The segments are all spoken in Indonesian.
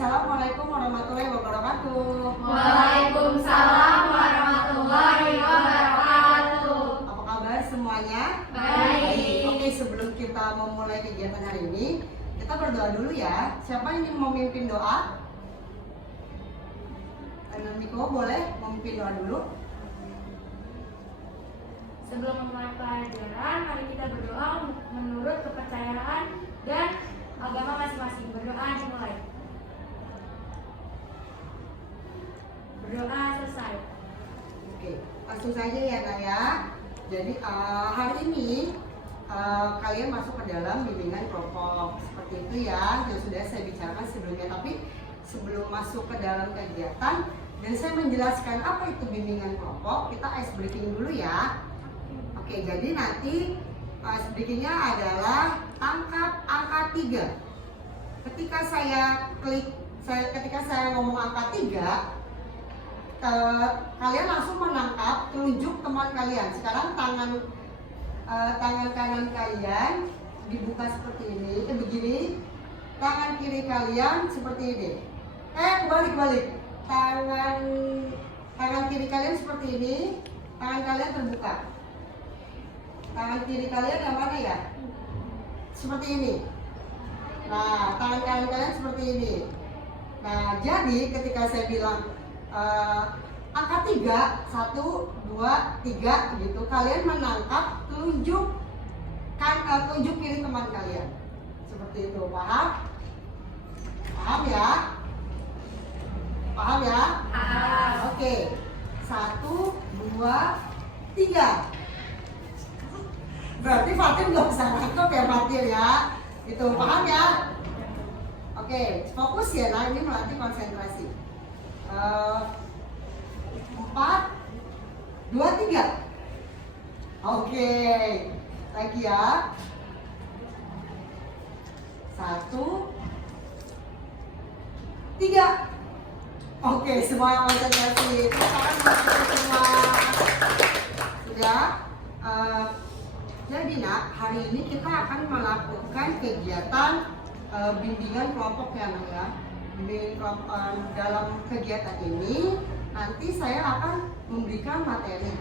Assalamualaikum warahmatullahi wabarakatuh. Waalaikumsalam warahmatullahi wabarakatuh. Apa kabar semuanya? Baik. Oke, sebelum kita memulai kegiatan hari ini, kita berdoa dulu ya. Siapa yang ingin memimpin doa? Miko boleh memimpin doa dulu? Sebelum memulai pelajaran, mari kita berdoa menurut kepercayaan dan agama masing-masing. Berdoa dimulai. Berdoa selesai. Oke, langsung saja ya Nak ya. Jadi hari ini kalian masuk ke dalam bimbingan kelompok seperti itu ya, yang sudah saya bicarakan sebelumnya. Tapi sebelum masuk ke dalam kegiatan dan saya menjelaskan apa itu bimbingan kelompok, kita ice breaking dulu ya. Oke, jadi nanti ice breakingnya adalah tangkap angka 3. Ketika saya ngomong angka 3, kalian langsung menangkap telunjuk teman kalian. Sekarang tangan kanan kalian dibuka seperti ini, begini. Tangan kiri kalian seperti ini. Balik. Tangan kiri kalian seperti ini. Tangan kalian terbuka. Tangan kiri kalian yang mana ya? Seperti ini. Nah, tangan kanan kalian seperti ini. Nah, jadi ketika saya bilang angka 3, 1, 2, 3 gitu, kalian menangkap telunjuk kiri teman kalian. Seperti itu, paham? Paham ya? Paham ya? Oke. 1, 2, 3. Berarti Fatir nggak bisa nangkep ya Fatir ya? Itu paham ya? Oke, fokus ya, nah ini melatih konsentrasi. 4, 2, 3. Oke, lagi ya. 1, 3. Oke, semua konsentrasi. Sekarang semua sudah. Jadi Nak, hari ini kita akan melakukan kegiatan bimbingan kelompok ya Nak ya. Dalam kegiatan ini nanti saya akan memberikan materi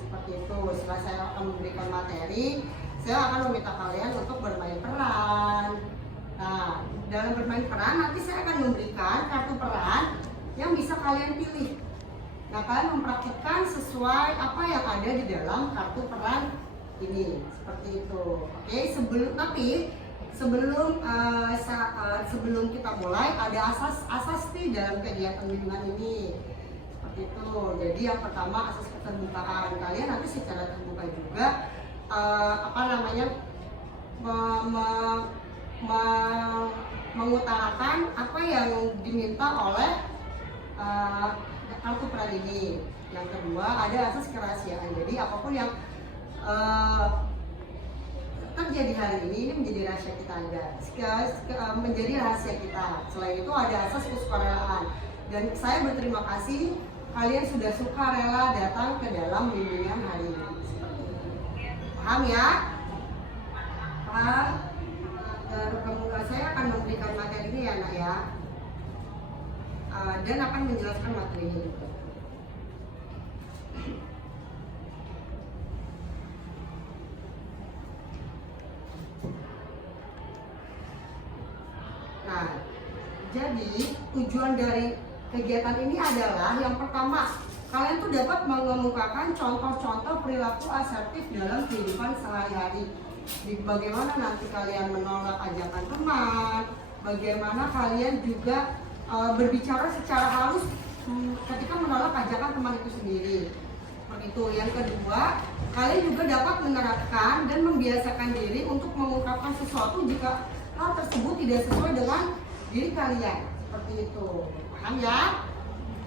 seperti itu. Setelah saya akan memberikan materi, saya akan meminta kalian untuk bermain peran. Nah, dalam bermain peran nanti saya akan memberikan kartu peran yang bisa kalian pilih. Nah, kalian mempraktikkan sesuai apa yang ada di dalam kartu peran ini, seperti itu. Oke, sebelum kita mulai ada asas nih dalam kegiatan bimbingan ini, seperti itu. Jadi yang pertama asas keterbukaan. Kalian nanti secara terbuka juga mengutarakan apa yang diminta oleh kartu peran ini. Yang kedua ada asas kerahasiaan. Jadi apapun yang terjadi hari ini menjadi rahasia kita menjadi rahasia kita. Selain itu ada asas kesukarelaan. Dan saya berterima kasih kalian sudah sukarela datang ke dalam bimbingan hari ini. Paham ya? Paham? Kemudian saya akan memberikan materi ini ya Nak ya. Dan akan menjelaskan materi ini. Nah, jadi tujuan dari kegiatan ini adalah yang pertama, kalian tuh dapat mengemukakan contoh-contoh perilaku asertif dalam kehidupan sehari-hari. Bagaimana nanti kalian menolak ajakan teman, bagaimana kalian juga berbicara secara halus ketika menolak ajakan teman itu sendiri. Seperti itu. Yang kedua, kalian juga dapat menerapkan dan membiasakan diri untuk mengungkapkan sesuatu jika hal tersebut tidak sesuai dengan diri kalian. Seperti itu. Paham ya?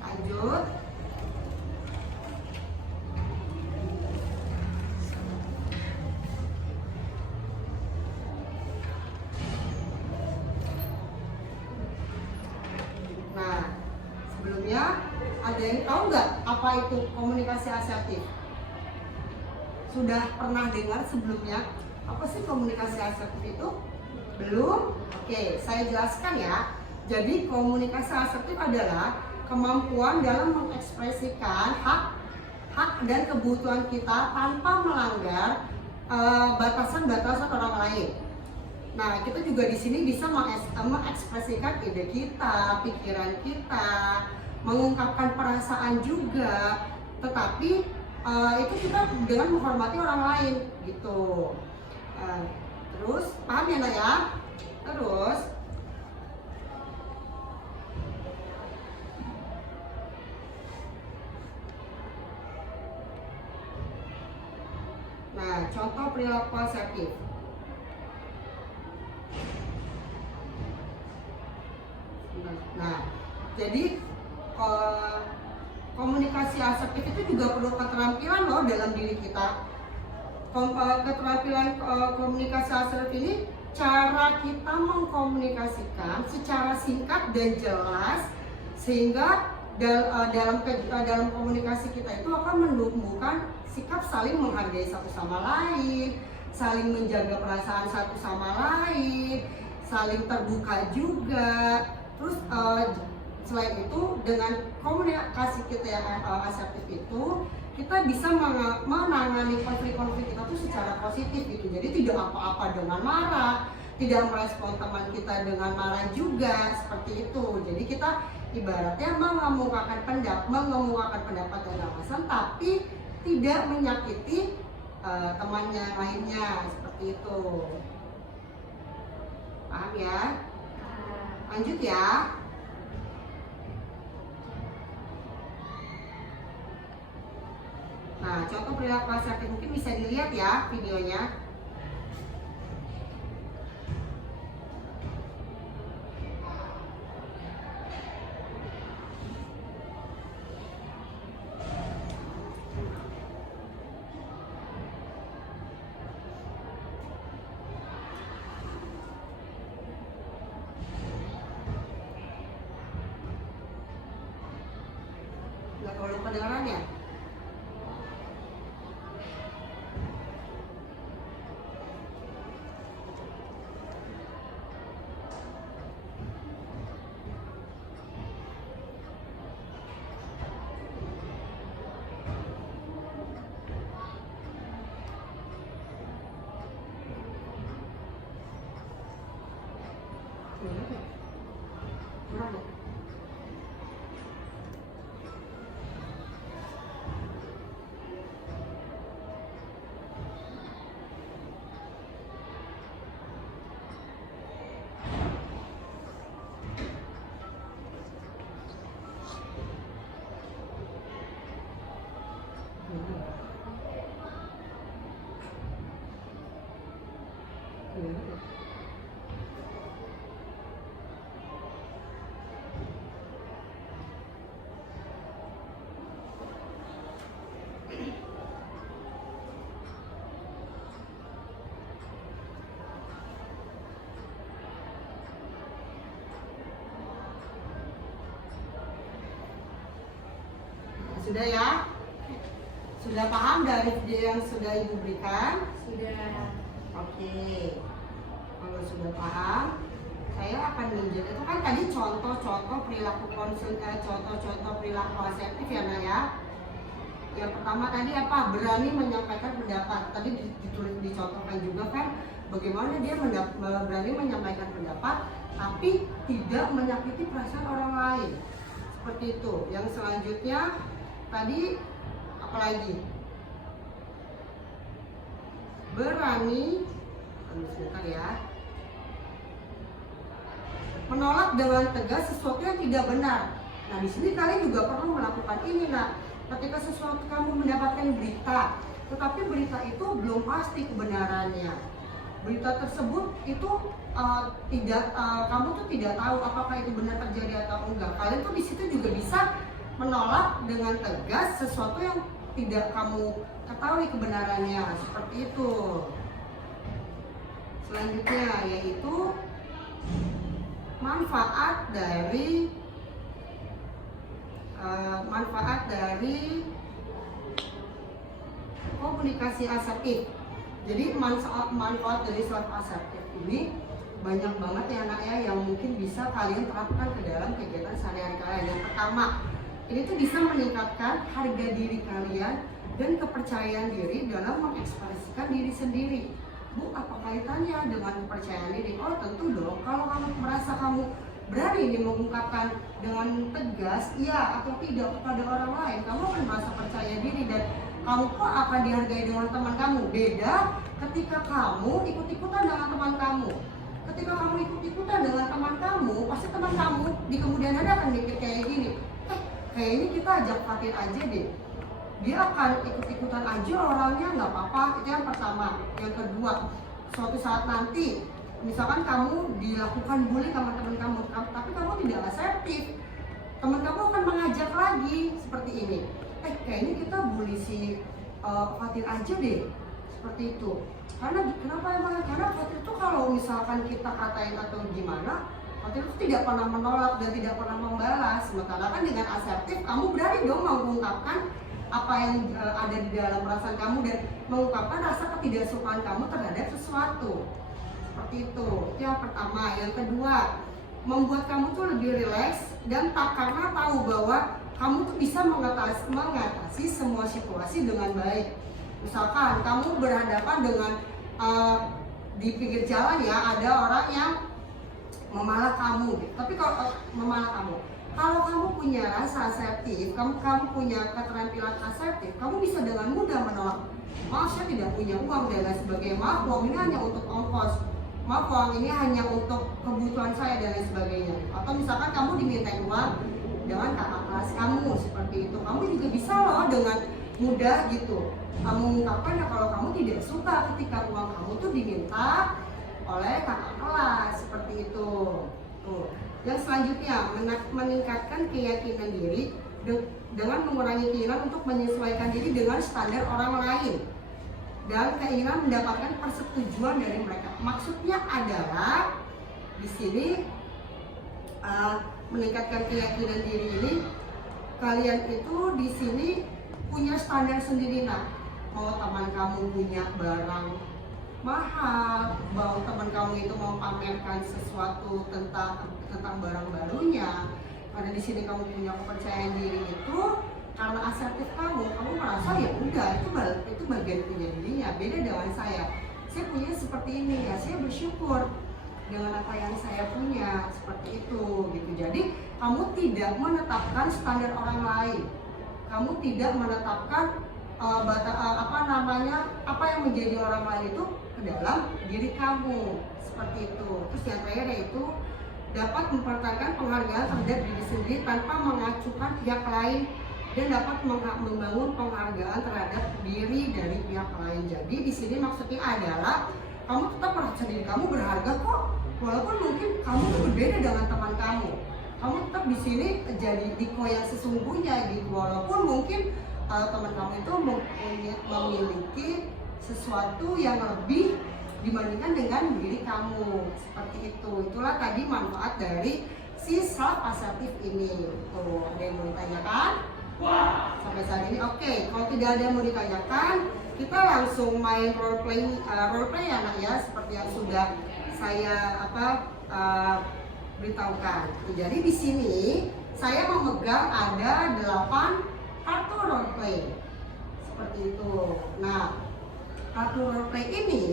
Lanjut. Nah, sebelumnya ada yang tahu nggak apa itu komunikasi asertif? Sudah pernah dengar sebelumnya? Apa sih komunikasi asertif itu? Belum? Oke, saya jelaskan ya. Jadi komunikasi asertif adalah kemampuan dalam mengekspresikan hak dan kebutuhan kita tanpa melanggar batasan-batasan orang lain. Nah, kita juga di sini bisa mengekspresikan ide kita, pikiran kita, mengungkapkan perasaan juga, tetapi itu kita dengan menghormati orang lain gitu. Terus paham ya Nak ya? Terus nah, contoh perilaku asertif. Nah, jadi komunikasi asertif itu juga perlu keterampilan loh dalam diri kita. Keterampilan komunikasi asertif ini cara kita mengkomunikasikan secara singkat dan jelas sehingga dalam komunikasi kita itu akan menumbuhkan sikap saling menghargai satu sama lain, saling menjaga perasaan satu sama lain, saling terbuka juga. Terus selain itu dengan komunikasi kita yang asertif itu kita bisa menangani konflik-konflik kita tuh secara positif gitu. Jadi tidak apa-apa dengan marah, tidak merespon teman kita dengan marah juga seperti itu. Jadi kita ibaratnya mengemukakan pendapat dan alasan, tapi tidak menyakiti temannya lainnya seperti itu. Paham ya? Lanjut ya. Nah, contoh perilaku asertif mungkin bisa dilihat ya videonya. Nggak perlu kedengaran ya? Kurang ya? Sudah ya? Sudah paham dari video yang sudah Ibu berikan? Sudah. Oke. Kalau sudah paham, saya akan menunjuk. Itu kan tadi contoh-contoh perilaku contoh-contoh perilaku asertif ya Nak ya. Yang pertama tadi apa? Berani menyampaikan pendapat. Tadi ditulis dicontohkan juga kan bagaimana dia berani menyampaikan pendapat tapi tidak menyakiti perasaan orang lain. Seperti itu. Yang selanjutnya tadi apalagi? Berani, sebentar ya, menolak dengan tegas sesuatu yang tidak benar. Nah di sini kalian juga perlu melakukan ini Nak. Ketika sesuatu kamu mendapatkan berita, tetapi berita itu belum pasti kebenarannya. Berita tersebut itu kamu tuh tidak tahu apakah itu benar terjadi atau enggak. Kalian tuh di situ juga bisa menolak dengan tegas sesuatu yang tidak kamu ketahui kebenarannya, seperti itu. Selanjutnya yaitu manfaat dari komunikasi asertif. Jadi manfaat dari self asertif ini banyak banget ya anak ya yang mungkin bisa kalian terapkan ke dalam kegiatan sehari-hari kalian. Yang pertama, ini tuh bisa meningkatkan harga diri kalian dan kepercayaan diri dalam mengekspresikan diri sendiri. Bu, apa kaitannya dengan kepercayaan diri? Oh tentu dong, kalau kamu merasa kamu berani nih mengungkapkan dengan tegas iya atau tidak kepada orang lain, kamu akan merasa percaya diri dan kamu kok akan dihargai dengan teman kamu. Beda ketika kamu ikut-ikutan dengan teman kamu. Ketika kamu ikut-ikutan dengan teman kamu, pasti teman kamu di kemudian hari akan mikir kayak gini, kayaknya kita ajak Fatir aja deh, dia akan ikut-ikutan aja orangnya, nggak apa-apa. Itu yang pertama. Yang kedua, suatu saat nanti misalkan kamu dilakukan bully sama teman kamu, tapi kamu tidak asertif, teman kamu akan mengajak lagi seperti ini, kayaknya kita bully si Fatir aja deh, seperti itu. Karena kenapa emang? Karena Fatir itu kalau misalkan kita katain atau gimana, Fatir itu tidak pernah menolak dan tidak pernah membalas. Sementara kan dengan asertif kamu berani dong mengungkapkan apa yang ada di dalam perasaan kamu dan mengungkapkan rasa ketidaksukaan kamu terhadap sesuatu. Seperti itu yang pertama. Yang kedua, membuat kamu tuh lebih rileks dan tak karena tahu bahwa kamu tuh bisa mengatasi semua situasi dengan baik. Misalkan kamu berhadapan dengan di pinggir jalan ya, ada orang yang memalak kamu, tapi kalau memalak kamu, kalau kamu punya rasa asertif, kamu punya keterampilan asertif, kamu bisa dengan mudah menolak. Maaf, saya tidak punya uang dan lain sebagainya. Maaf, uang ini hanya untuk ongkos. Maaf, uang ini hanya untuk kebutuhan saya dan lain sebagainya. Atau misalkan kamu diminta uang dengan kakak kelas kamu, seperti itu. Kamu juga bisa loh dengan mudah gitu kamu mengungkapkan kalau kamu tidak suka ketika uang kamu tuh diminta oleh kakak kelas, seperti itu. Tuh. Yang selanjutnya, meningkatkan keyakinan diri dengan mengurangi keinginan untuk menyesuaikan diri dengan standar orang lain dan keinginan mendapatkan persetujuan dari mereka. Maksudnya adalah di sini meningkatkan keyakinan diri ini, kalian itu di sini punya standar sendiri. Nah, kalau teman kamu punya barang mahal, bahwa teman kamu itu mau pamerkan sesuatu tentang barang barunya, karena di sini kamu punya kepercayaan diri itu karena asertif kamu merasa ya udah itu bagian punya dirinya. Beda dengan saya punya seperti ini ya, saya bersyukur dengan apa yang saya punya, seperti itu gitu. Jadi kamu tidak menetapkan standar orang lain, kamu tidak menetapkan apa yang menjadi orang lain itu ke dalam diri kamu, seperti itu. Terus yang terakhir yaitu dapat mempertahankan penghargaan terhadap diri sendiri tanpa mengacukan pihak lain dan dapat membangun penghargaan terhadap diri dari pihak lain. Jadi di sini maksudnya adalah kamu tetap merasa diri kamu berharga kok, walaupun mungkin kamu tuh berbeda dengan teman kamu. Kamu tetap di sini jadi Diko yang sesungguhnya gitu, walaupun mungkin teman kamu itu memiliki sesuatu yang lebih dibandingkan dengan diri kamu, seperti itu. Itulah tadi manfaat dari si self assertive ini. Tuh, ada yang mau ditanyakan? Sampai saat ini oke. Kalau tidak ada yang mau ditanyakan, kita langsung main role play ya anak ya, seperti yang sudah saya beritahukan. Jadi di sini saya memegang ada 8 kartu role play seperti itu. Nah, kartu role play ini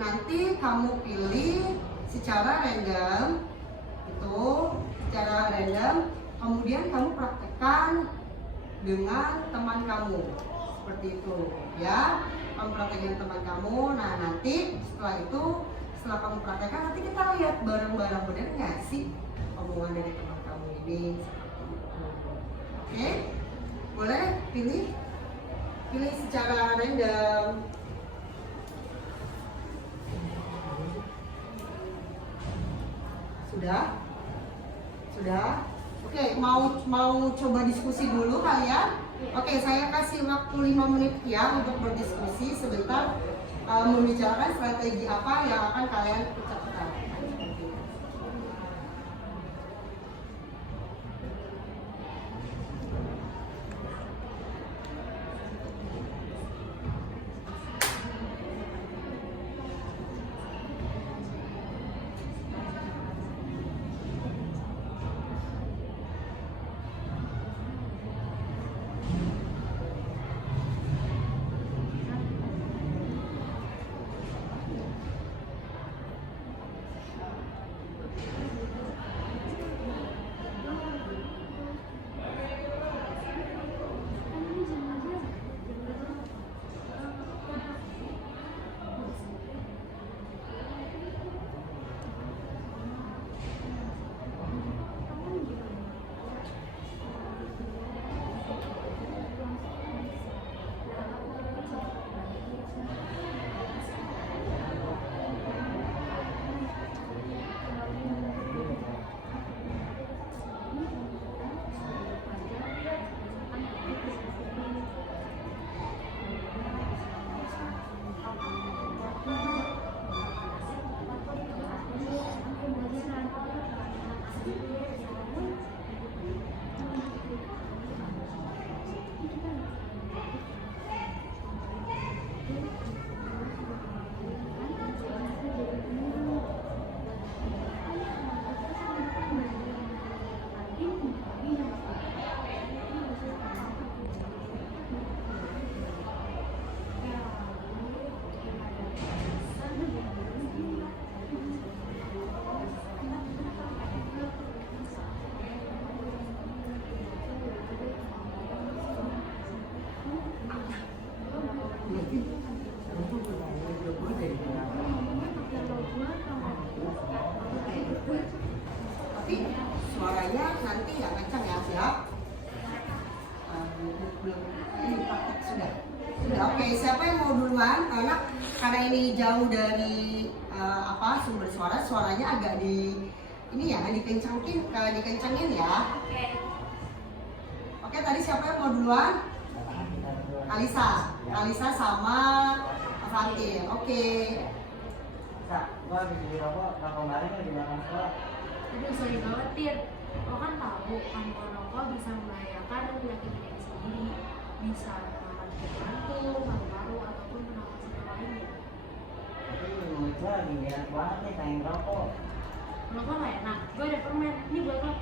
nanti kamu pilih secara random, kemudian kamu praktekkan dengan teman kamu, seperti itu ya. Kamu praktekkan dengan teman kamu. Nah, nanti setelah kamu praktekkan, nanti kita lihat bareng-bareng benar nggak sih omongan dari teman kamu ini, seperti itu. Oke, boleh pilih secara random. Sudah? Oke, mau coba diskusi dulu kalian? Oke, saya kasih waktu 5 menit ya untuk berdiskusi sebentar, membicarakan strategi apa yang akan kalian ucapkan. belum? Ini praktek sudah. Sudah. Oke, siapa yang mau duluan? Karena ini jauh dari sumber suara, suaranya agak dikencengin ya. Oke, tadi siapa yang mau duluan? Kalisa sama Fatin. Oke. Gua habis beli rokok, kemarin di belakang sekolah. Aduh, sorry banget, Tir. Lo kan tahu, kandungan rokok bisa membahayakan penyakit diri sendiri, bisa menyebabkan jantung, paru-paru, ataupun pernapasan lainnya. Tapi menurut gua lagi enak banget nih pengen rokok. Rokok nggak enak? Gue ada permen. Ini buat lo. Oh,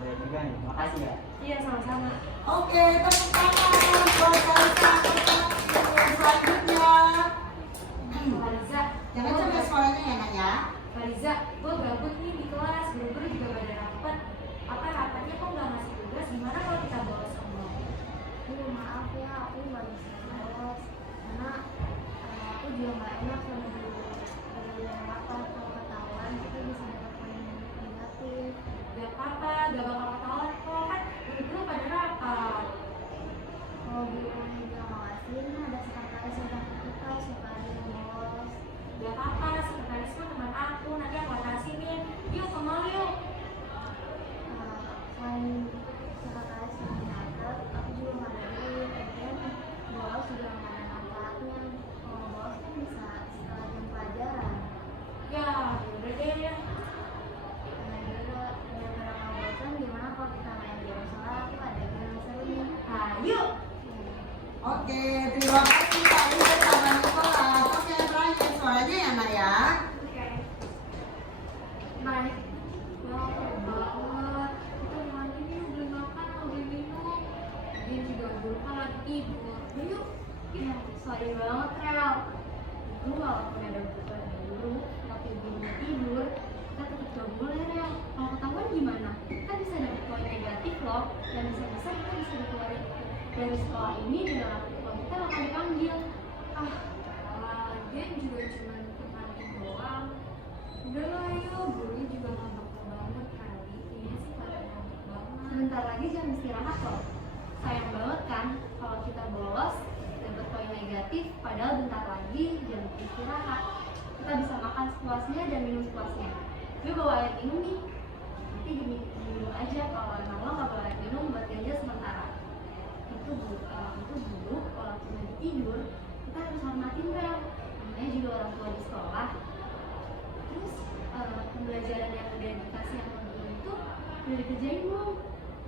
boleh juga nih, makasih ya. Iya, sama-sama. Oke, tepuk tangan buat Kalisa. Selanjutnya. Fariza, Jangan sampai suaranya enak ya. Fariza, gue gabut nih di kelas, guru-guru juga pada rapat. Apa rapatnya kok nggak ngasih tugas? Gimana kalau kita bolos semua? Maaf ya, aku nggak bisa bolos karena aku juga nggak enak sama guru apa kalau ketahuan kita bisa dapat poin negatif. Gak apa-apa, gak bakal ketahuan kok, kan guru-guru pada rapat. Kalau guru yang bilang makasih, ini ada sekretaris yang dapat kita siapa ada yang bolos. Gak apa-apa, sekretaris gue teman aku, nanti aku kasinin. Yuk, ke mall yuk. Selain sekretaris yang dicatat, aku juga nggak ada duit. Dan bolos juga nggak ada manfaatnya. Kalau bolos kan bisa setelah jam pelajaran. Ya, yaudah deh. Daripada nggak bosan, gimana kalau kita main game? Soalnya aku ada game yang seru nih. Nah, yuk. Oke, terima kasih Kalisa sama Nicholas. Oke, terakhir suaranya ya Nak ya. Naik. Ya, capek banget. Kita mandi nih, beli makan, beli minum. Dia juga lupa lagi tidur. Yuk. Ya, sorry banget, Rel. Itu walaupun ada bukan dulu, tapi belum tidur, kita tetap gak boleh, Rel. Kalau ketahuan gimana? Kan bisa dapet poin negatif loh, dan bisa-bisa kita bisa dikeluarin dari sekolah ini dengan kalau kita akan dipanggil. Dia juga cuma mandi doang. Udah lah, yuk. Gurunya juga ngambek banget kali. Kayaknya sih pada ngambek banget. Sebentar lagi jam istirahat loh. Sayang banget kan kalau kita bolos dapat poin negatif, padahal bentar lagi jam istirahat. Kita bisa makan sepuasnya dan minum sepuasnya. Gue bawa air minum nih. Nanti diminum aja, kalau emang lo nggak bawa air minum buat ganjil sementara. Itu dulu walaupun lagi tidur kita harus hormatin Rel. Namanya juga orang tua di sekolah. Terus pembelajaran yang udah dikasih sama guru itu udah dikerjain belum?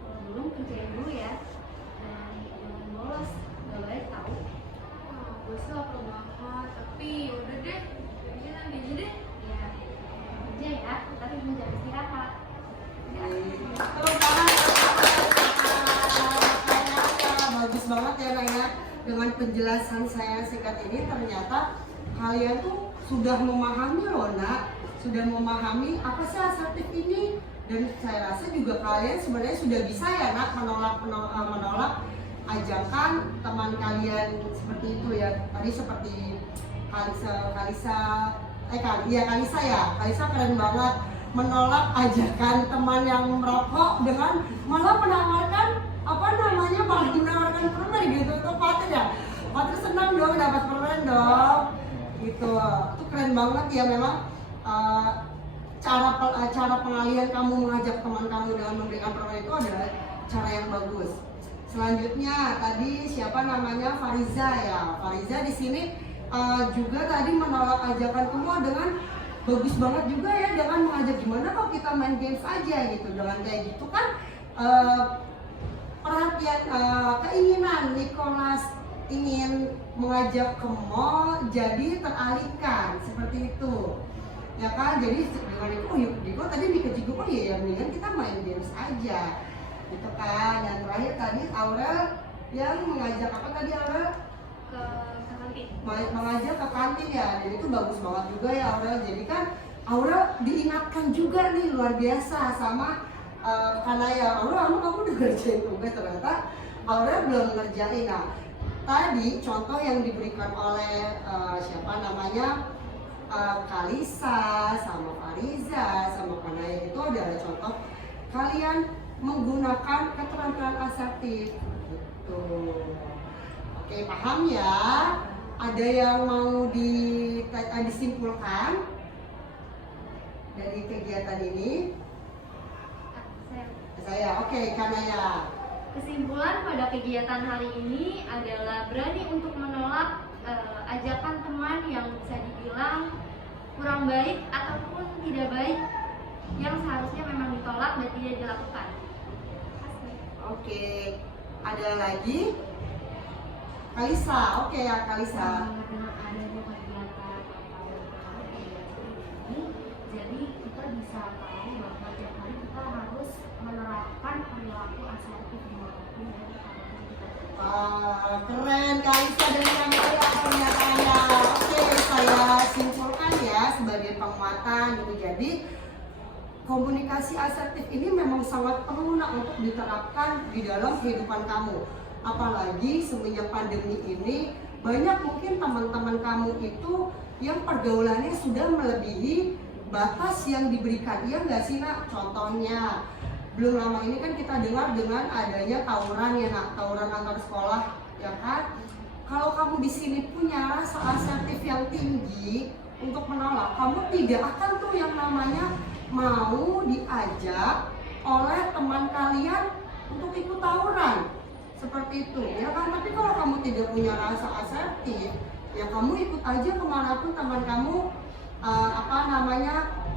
Kalau belum kerjain dulu ya. Dan jangan bolos, nggak baik tahu. Gue sih lapar banget, tapi udah deh. Jadi nanti aja deh. Ya, kerja ya, tapi belum jam istirahat. Tepuk tangan. Bagus banget ya Naya. Dengan penjelasan saya singkat ini ternyata kalian tuh sudah memahami loh Nak. Sudah memahami apa sih asertif ini. Dan saya rasa juga kalian sebenarnya sudah bisa ya Nak menolak ajakan teman kalian seperti itu ya. Tadi seperti Kalisa keren banget menolak ajakan teman yang merokok dengan malah menawarkan malah menawarkan permen gitu. Itu Fatin ya, Fatin senang dong dapat permen dong gitu. Itu keren banget ya memang. Cara pengalihan kamu mengajak teman kamu dengan memberikan permen itu adalah cara yang bagus. Selanjutnya tadi siapa namanya Fariza ya. Fariza di sini juga tadi menolak ajakan semua dengan bagus banget juga ya, dengan mengajak gimana kalau kita main games aja gitu. Dengan kayak gitu kan perhatian keinginan Nicholas ingin mengajak ke mall jadi teralihkan seperti itu. Ya kan, jadi dengan itu tadi mikir juga ya mendingan kita main games aja gitu kan. Dan terakhir tadi Aurel yang mengajak apa tadi Aurel? Ke kantin. Mengajak ke kantin ya, dan itu bagus banget juga ya Aurel. Jadi kan Aurel diingatkan juga nih luar biasa sama karena ya Aurel kamu udah ngerjain tugas, ternyata Aurel belum ngerjain. Nah tadi contoh yang diberikan oleh siapa namanya Kalisa sama Fariza sama Kanaya itu adalah contoh kalian menggunakan keterampilan asertif. Gitu. Oke, paham ya? Ada yang mau disimpulkan dari kegiatan ini? Saya, oke, karena ya. Kesimpulan pada kegiatan hari ini adalah berani untuk menolak ajakan teman yang bisa dibilang kurang baik ataupun tidak baik yang seharusnya memang ditolak dan tidak dilakukan. Oke, ada lagi? Kalisa, oke ya Kalisa. Dengan adanya kegiatan ini, jadi kita bisa tahu bahwa tiap hari kita harus menerapkan perilaku asertif dimanapun dan apapun kita berada. Keren Kalisa dan Kamila pernyataannya. Oke, saya simpulkan ya sebagai penguatan gitu. Jadi komunikasi asertif ini memang sangat perlu untuk diterapkan di dalam kehidupan kamu. Apalagi semenjak pandemi ini, banyak mungkin teman-teman kamu itu yang pergaulannya sudah melebihi batas yang diberikan. Iya nggak sih nak? Contohnya, belum lama ini kan kita dengar dengan adanya tawuran ya nak, tawuran antar sekolah, ya kan? Kalau kamu di sini punya rasa asertif yang tinggi untuk menolak, kamu tidak akan tuh yang namanya mau diajak oleh teman kalian untuk ikut tawuran seperti itu ya kan. Tapi kalau kamu tidak punya rasa asertif ya kamu ikut aja kemanapun teman kamu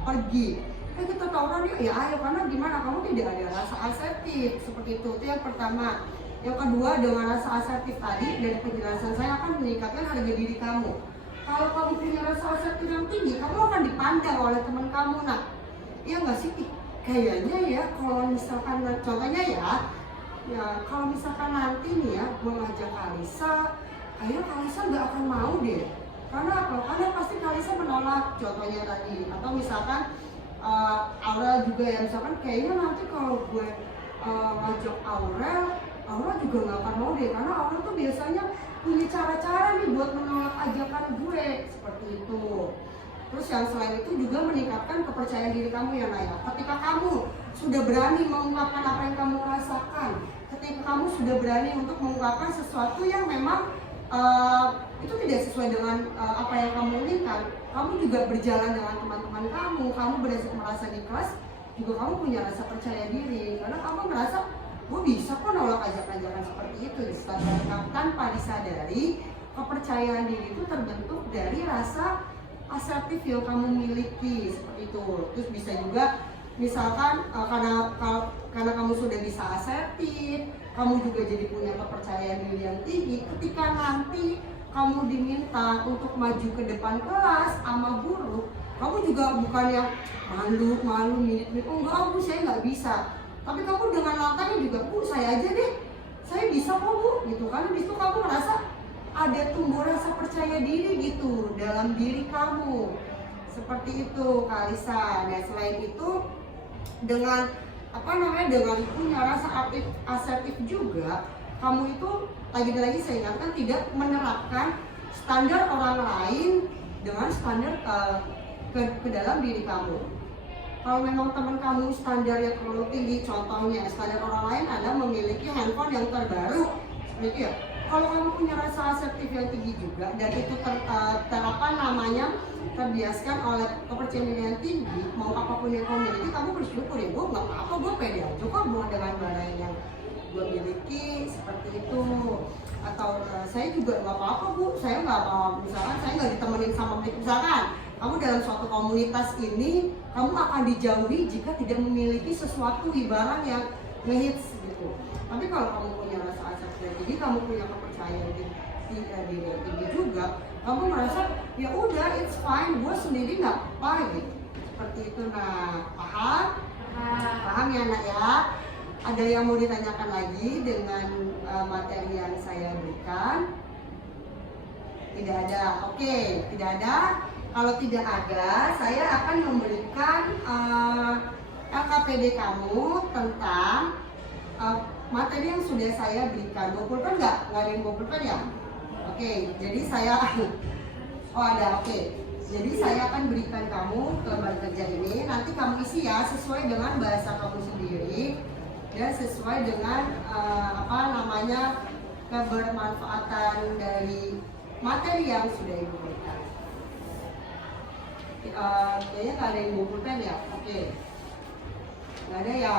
pergi, kita tawuran yuk ya ayo, karena gimana, kamu tidak ada rasa asertif seperti itu yang pertama. Yang kedua, dengan rasa asertif tadi dari penjelasan saya akan meningkatkan harga diri kamu. Kalau kamu punya rasa asertif yang tinggi, kamu akan dipandang oleh teman kamu. Nah, iya nggak sih? Kayaknya ya kalau misalkan contohnya ya kalau misalkan nanti nih ya gue ngajak Kalisa, kayaknya Kalisa nggak akan mau deh. Karena apa? Karena pasti Kalisa menolak, contohnya tadi. Atau misalkan Aurel juga ya, misalkan kayaknya nanti kalau gue ngajak Aurel juga nggak akan mau deh. Karena Aurel tuh biasanya punya cara-cara nih buat menolak ajakan gue, seperti itu. Terus yang selain itu juga meningkatkan kepercayaan diri kamu ya Naya. Ketika kamu sudah berani mengungkapkan apa yang kamu rasakan, ketika kamu sudah berani untuk mengungkapkan sesuatu yang memang itu tidak sesuai dengan apa yang kamu inginkan, kamu juga berjalan dengan teman-teman kamu merasa di kelas, juga kamu punya rasa percaya diri. Karena kamu merasa, gue bisa kok nolak ajakan-ajakan seperti itu. Tanpa disadari, kepercayaan diri itu terbentuk dari rasa asertif yang kamu miliki seperti itu. Terus bisa juga misalkan karena kamu sudah bisa asertif, kamu juga jadi punya kepercayaan diri yang tinggi. Ketika nanti kamu diminta untuk maju ke depan kelas sama guru, kamu juga bukan yang malu minit-minit, oh enggak bu saya nggak bisa. Tapi kamu dengan lantangnya juga, bu saya aja deh, saya bisa kok bu, gitu kan. Di situ kamu merasa ada tumbuh rasa percaya diri gitu dalam diri kamu, seperti itu Kalisa. Nah selain itu dengan dengan punya rasa asertif juga, kamu itu lagi-lagi saya ingatkan tidak menerapkan standar orang lain dengan standar ke dalam diri kamu. Kalau memang teman kamu standarnya terlalu tinggi, contohnya standar orang lain Anda memiliki handphone yang terbaru, seperti itu ya. Kalau kamu punya rasa asertif yang tinggi juga dan itu terbiaskan oleh kepercayaan diri yang tinggi, mau apapun yang kamu miliki, kamu bersyukur ya, gue nggak apa-apa, gue pede aja kok dengan barang yang gue miliki, seperti itu. Atau saya juga nggak apa-apa bu, saya nggak apa, misalkan saya nggak ditemenin sama misalkan kamu dalam suatu komunitas ini, kamu akan dijauhi jika tidak memiliki sesuatu barang yang ngehits gitu. Tapi kalau kamu punya rasa asertif yang tinggi, kamu punya kepercayaan diri yang tinggi juga, kamu merasa ya udah it's fine, gue sendiri nggak apa gitu, seperti itu. Nah paham ya nak ya. Ada yang mau ditanyakan lagi dengan materi yang saya berikan? Tidak ada. Oke, tidak ada. Kalau tidak ada, saya akan memberikan LKPD kamu tentang materi yang sudah saya berikan. Bawa pulpen nggak? Nggak ada yang bawa pulpen ya? Oke, jadi saya oh ada, oke. Jadi saya akan berikan kamu lembar kerja ini. Nanti kamu isi ya sesuai dengan bahasa kamu sendiri. dan sesuai dengan kebermanfaatan dari materi yang sudah Ibu berikan. Kayaknya nggak ada yang mau pulpen ya? Oke. Nggak ada ya?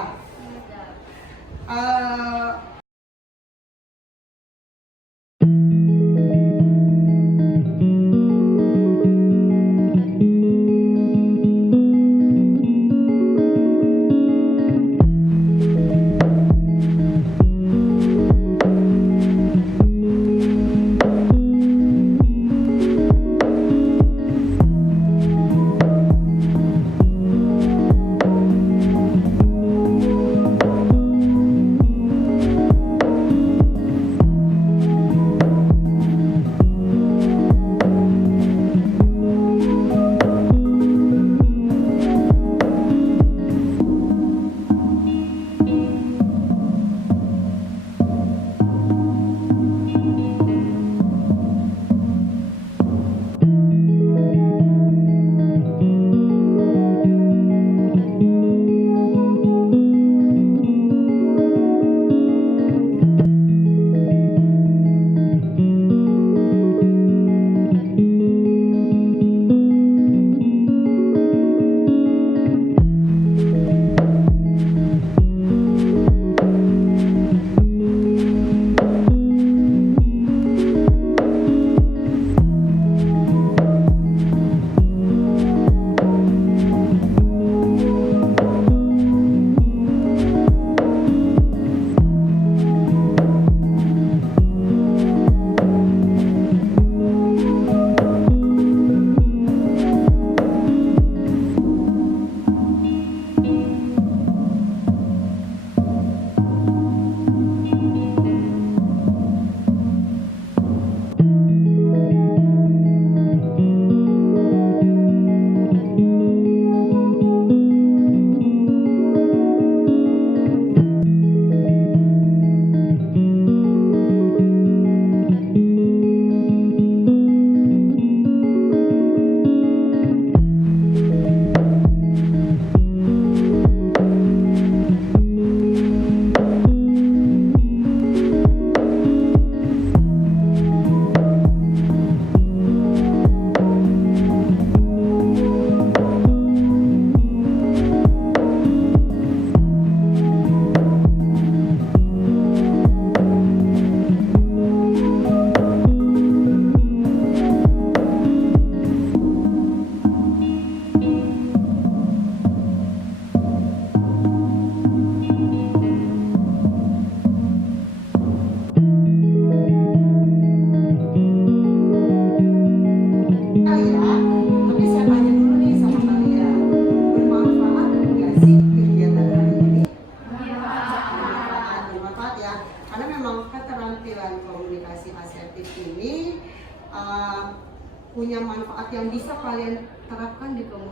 punya manfaat yang bisa kalian terapkan di dalam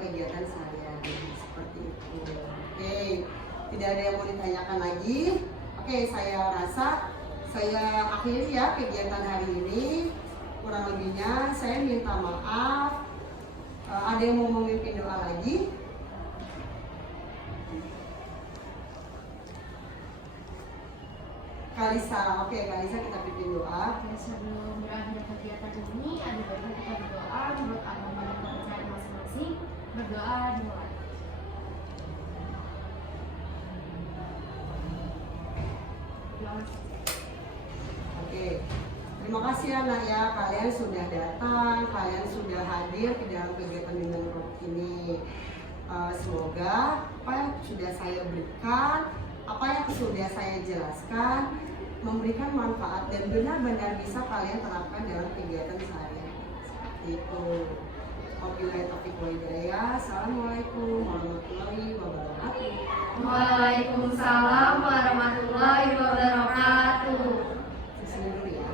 kegiatan sehari-hari seperti itu. Oke, tidak ada yang mau ditanyakan lagi. Oke, saya rasa saya akhiri ya kegiatan hari ini. Kurang lebihnya saya minta maaf. Ada yang mau memimpin doa lagi? Kalisa, oke Kalisa kita pimpin doa. Sebelum berakhir kegiatan ini, ada baiknya kita berdoa menurut agama dan kepercayaan masing-masing. Berdoa dimulai. Oke, terima kasih anak ya, kalian sudah datang, kalian sudah hadir di dalam kegiatan bimbingan roh ini. Semoga apa yang sudah saya berikan, apa yang sudah saya jelaskan memberikan manfaat dan benar-benar bisa kalian terapkan dalam kegiatan sehari-hari. Seperti itu. Wabillahi taufiq wal hidayah. Assalamualaikum warahmatullahi wabarakatuh. Waalaikumsalam warahmatullahi wabarakatuh. Sini dulu ya.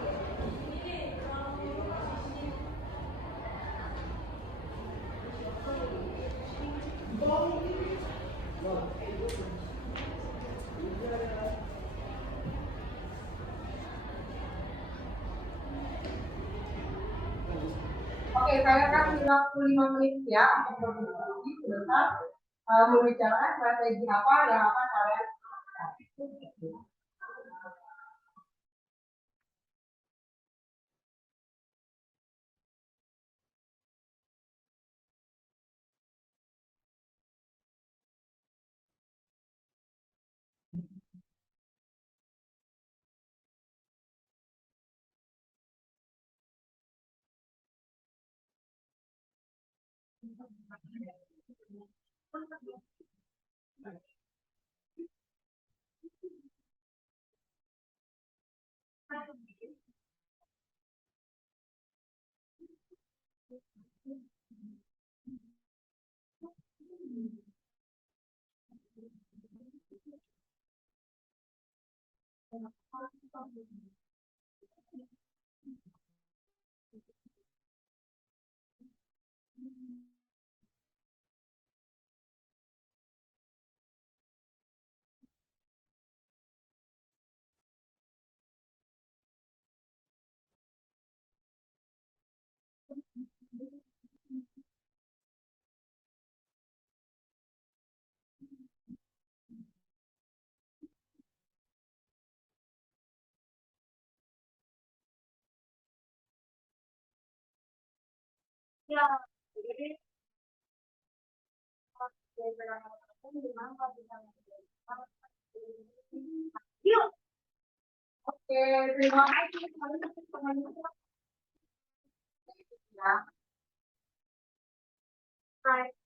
Oke, saya kasih waktu 5 menit ya untuk berdiskusi sebentar. membicarakan strategi apa yang akan kalian lakukan. Ya, jadi yuk. Oke, terima kasih teman-teman. Ya. Baik.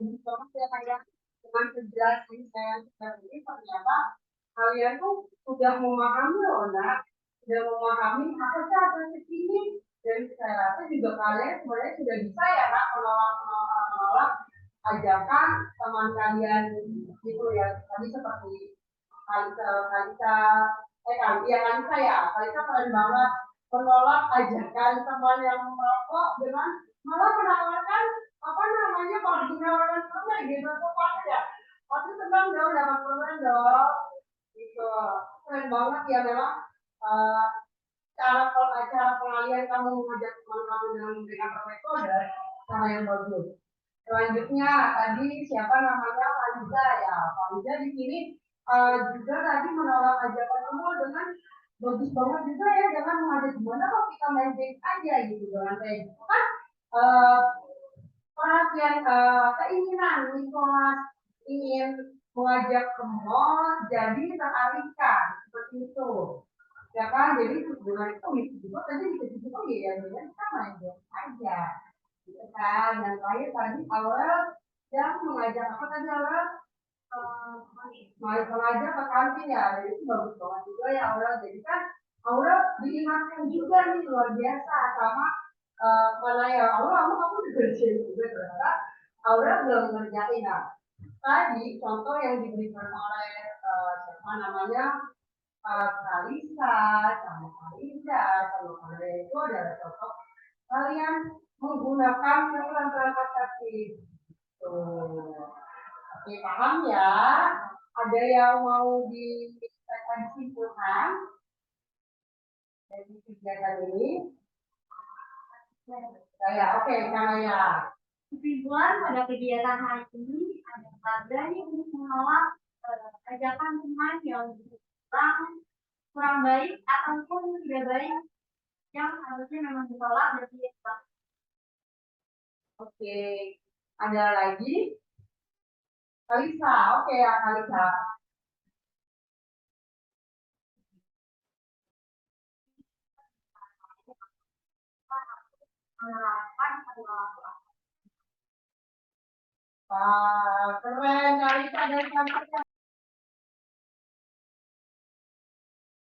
Banget ya kayak dengan penjelasan saya ini ternyata kalian tuh sudah memahami loh nak, sudah memahami apa sih alternatif ini, dan saya rasa juga kalian sebenarnya sudah bisa ya nak menolak ajakan teman kalian gitu ya, tadi seperti Kalisa, Kalisa ya, Kalisa keren banget menolak ajakan teman yang merokok dengan malah menawarkan apa namanya kalau dinawarkan permen gitu tuh pasti ya pasti senang dong dapat permen dong gitu keren banget ya memang uh, cara pengalian kamu mengajak teman kamu dengan memberikan permen itu adalah cara yang bagus. Selanjutnya tadi siapa namanya Fariza ya, Fariza di sini juga tadi menolak ajakan semua dengan bagus banget juga ya, dengan mengajak gimana kalau kita main game aja gitu dengan kayak gitu kan perhatian keinginan Nicholas ingin mengajak ke mall jadi teralihkan seperti itu ya kan, jadi dengan itu juga tadi bisa oh ya dengan kita main game aja gitu kan. Dan terakhir tadi Aurel yang mengajak apa tadi Aurel mengajak ke kantin ya, jadi itu bagus banget juga ya Aurel. Jadi kan Aurel diingatkan juga nih luar biasa sama mana ya Aurel kamu dikerjain juga ternyata Aurel belum ngerjain. Nah tadi contoh yang diberikan oleh siapa namanya Kalisa sama Kalisa sama Kalisa itu adalah contoh kalian menggunakan perangkat tertib. Oke, paham ya? Ada yang mau disimpulkan dari kegiatan ini? Saya, oke, Kamaya. Kesimpulan pada kegiatan hari ini adalah berani untuk menolak ajakan teman yang kurang baik ataupun tidak baik yang harusnya memang ditolak dan tidak ditolak. Oke, ada lagi? Kalisa, oke ya Kalisa. Menerapkan perilaku Wah, keren Kalisa dan Kalisa.